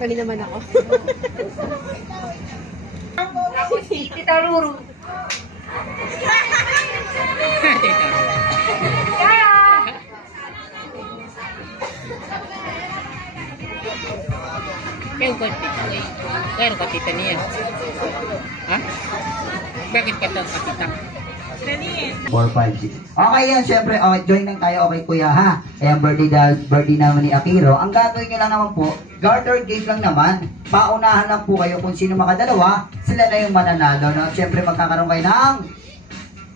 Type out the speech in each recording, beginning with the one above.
Nagpali naman ako. Ako si Tita Ruru. Kaya ko tita niya. Ha? Bakit ka ito katita? 4, 5, 6. Okay yan, syempre. Okay, join lang tayo. Okay, kuya, ha? Ayan, birthday naman ni Akiro. Ang gagawin nyo lang naman po, garter game lang naman. Paunahan lang po kayo kung sino makadalawa, sila na yung mananalo. No? Syempre, magkakaroon kayo ng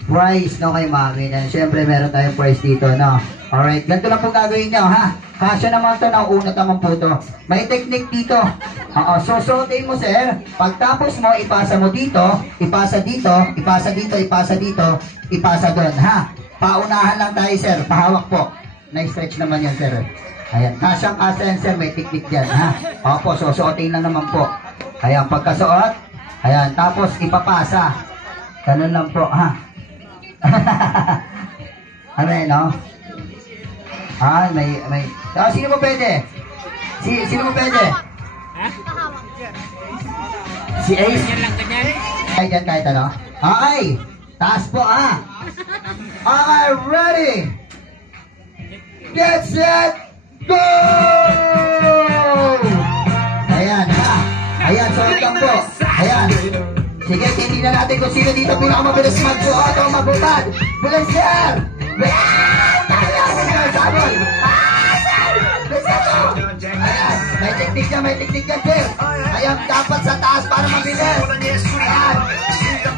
prize, no, kay mami. And syempre, meron tayong prize dito, no? Alright, ganito lang po gagawin nyo, ha? Kasya naman to, nauunat naman po to. May technique dito. Susuotin mo, sir. Pagtapos mo, ipasa mo dito, ipasa dito, ipasa dito, ipasa dito, ipasa doon, ha? Paunahan lang tayo, sir. Pahawak po. Na-stretch naman yan, sir. Ayan, kasyang-kasya yan, sir. May technique yan, ha? Opo, susuotin lang naman po. Ayan, pagkasuot, ayan, tapos ipapasa. Ganun lang po, ha? Ano yun, no? Ah, may... sino mo pwede? Sino mo pwede? Ha? Si Ace? Yan lang ganyan. Ay, dyan kahit ano? Okay! Taas po, ha? Okay, ready! Get set! Go! Ayan, ha? Ayan, suot lang po. Ayan. Sige, tingnan natin kung sino dito pinakamabilis mag-suot o mag-upad. Bilang sir! Sabon! Ayan, may teknik yan, sir. Ayan, dapat sa taas para mabilis. Ayan.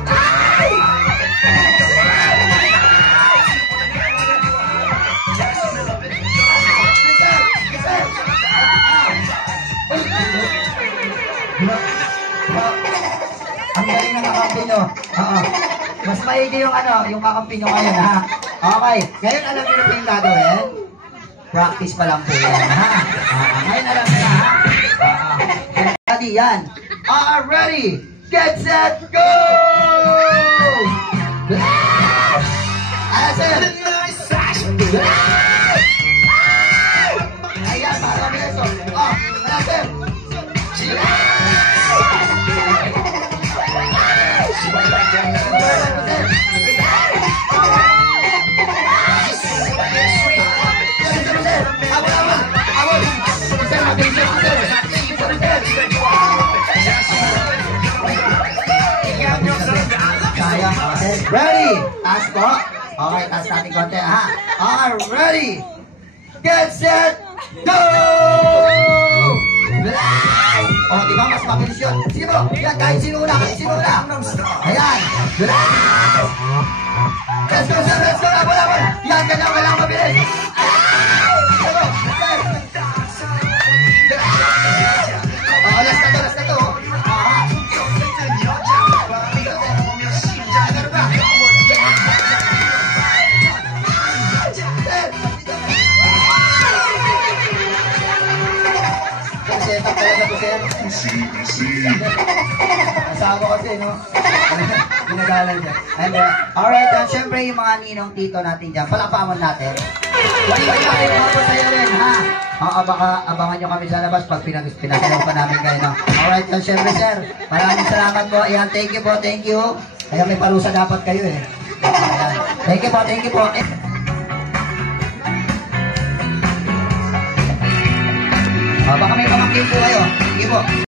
Ay! Ang galing na kakampi nyo. Mas maigi yung yung kakampi nyo ngayon, ha? Okay. Ngayon alam nyo na po yung gagawin? Practice pa lang po yan, ha? Ngayon alam nyo na, ha? Ready, yan. Ready, get set, go! Ayan, sir. Ayan, para mabilis. Ayan, sir. Ready? Taas po. Okay, taas natin konti, ha? Okay, ready? Get set, go! Oh, di ba? Mas mabilis yun. Sige bro, yan, kahit sino una. Ayan. Let's go, sir, let's go. Labon. Yan, ganyan, walang mabilis. Oh, last na to. Kasama kasi, no? Ginagalan dyan. Alright, syempre yung mga ninong tito natin dyan, palakpakan natin. Wala tayo mga pasayo rin, ha? Baka abangan nyo kami sa labas pag pinagalaw pa namin kayo, no? Alright, syempre, sir, maraming salamat po. Ayan, thank you po, thank you. Ayan, may parusa dapat kayo, eh. Ayan. Thank you po. Baka may pamangkin po kayo. Sige po.